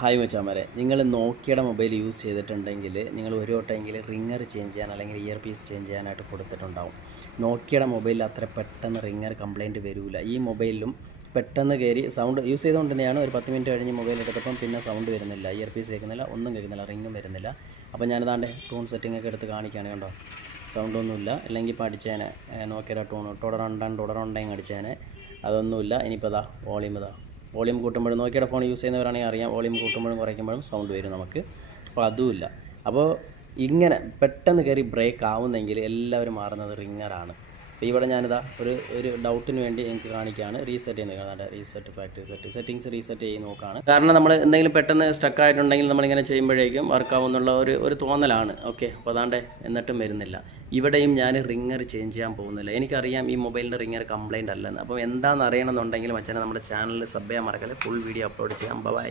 Hi മച്ചാമാരെ, നിങ്ങൾ നോക്കിയുടെ mobile use ചെയ്തിട്ടുണ്ടെങ്കിൽ നിങ്ങൾ ഒരു വട്ടമെങ്കിൽ റിങ്ങർ ചേഞ്ച് ചെയ്യാൻ അല്ലെങ്കിൽ ഇയർ പീസ് ചേഞ്ച് ചെയ്യാനായിട്ട് കൊടുത്തിട്ടുണ്ടാവും. നോക്കിയുടെ മൊബൈലിൽ അത്ര പെട്ടെന്ന് റിങ്ങർ കംപ്ലയിൻറ്റ് വരില്ല. ഈ മൊബൈലിലും പെട്ടെന്ന് കയറി സൗണ്ട് യൂസ് ചെയ്തുകൊണ്ട് തന്നെയാണ്. ഒരു 10 മിനിറ്റ് കഴിഞ്ഞ് മൊബൈൽ എടുത്തപ്പം പിന്നെ സൗണ്ട് വരുന്നില്ല, ഇയർ പീസ് കേൾക്കുന്നില്ല, ഒന്നും കേൾക്കുന്നില്ല, റിങ്ങും വരുന്നില്ല. അപ്പോൾ ഞാനിതാണ്ട് ടൂൺ സെറ്റിംഗ് ഒക്കെ എടുത്ത് കാണിക്കുകയാണ്. കണ്ടോ, സൗണ്ടൊന്നുമില്ല. അല്ലെങ്കിൽ ഇപ്പോൾ അടിച്ചേനെ നോക്കിയുടെ ടൂൺ തുടരുണ്ടെങ്കിൽ അടിച്ചേനെ, അതൊന്നുമില്ല. ഇനിയിപ്പോൾ ഇതാ വോളിയം കൂട്ടുമ്പോഴും നോക്കിയുടെ ഫോൺ യൂസ് ചെയ്യുന്നവരാണെങ്കിൽ അറിയാം, വോളിയം കൂട്ടുമ്പോഴും കുറയ്ക്കുമ്പോഴും സൗണ്ട് വരും നമുക്ക്. അപ്പോൾ അതുമില്ല. അപ്പോൾ ഇങ്ങനെ പെട്ടെന്ന് കയറി ബ്രേക്ക് ആവുന്നെങ്കിൽ എല്ലാവരും മാറുന്നത് റിങ്ങറാണ്. അപ്പോൾ ഇവിടെ ഞാനിതാ ഒരു ഡൗട്ടിന് വേണ്ടി എനിക്ക് കാണിക്കുകയാണ്. റീസെറ്റ് ചെയ്യുന്നത്, റീസെറ്റ് ഫാക്ടറി സെറ്റിങ്സ് റീസെറ്റ് ചെയ്ത് നോക്കുകയാണ്. കാരണം നമ്മൾ എന്തെങ്കിലും പെട്ടെന്ന് സ്റ്റക്ക് ആയിട്ടുണ്ടെങ്കിൽ നമ്മളിങ്ങനെ ചെയ്യുമ്പോഴേക്കും വർക്കാവുന്നുള്ള ഒരു തോന്നലാണ്. ഓക്കെ, അപ്പോൾ അതാണ്ട് എന്നിട്ടും വരുന്നില്ല. ഇവിടെയും ഞാൻ റിങ്ങർ ചേഞ്ച് ചെയ്യാൻ പോകുന്നില്ല. എനിക്കറിയാം ഈ മൊബൈലിൻ്റെ റിങ്ങർ കംപ്ലയിൻ്റ് അല്ലെന്ന്. അപ്പോൾ എന്താണെന്ന് അറിയണമെന്നുണ്ടെങ്കിൽ മച്ചാനെ നമ്മുടെ ചാനലിൽ സബ് ചെയ്യാൻ മറക്കല്ലേ. ഫുൾ വീഡിയോ അപ്ലോഡ് ചെയ്യാം. ബൈ.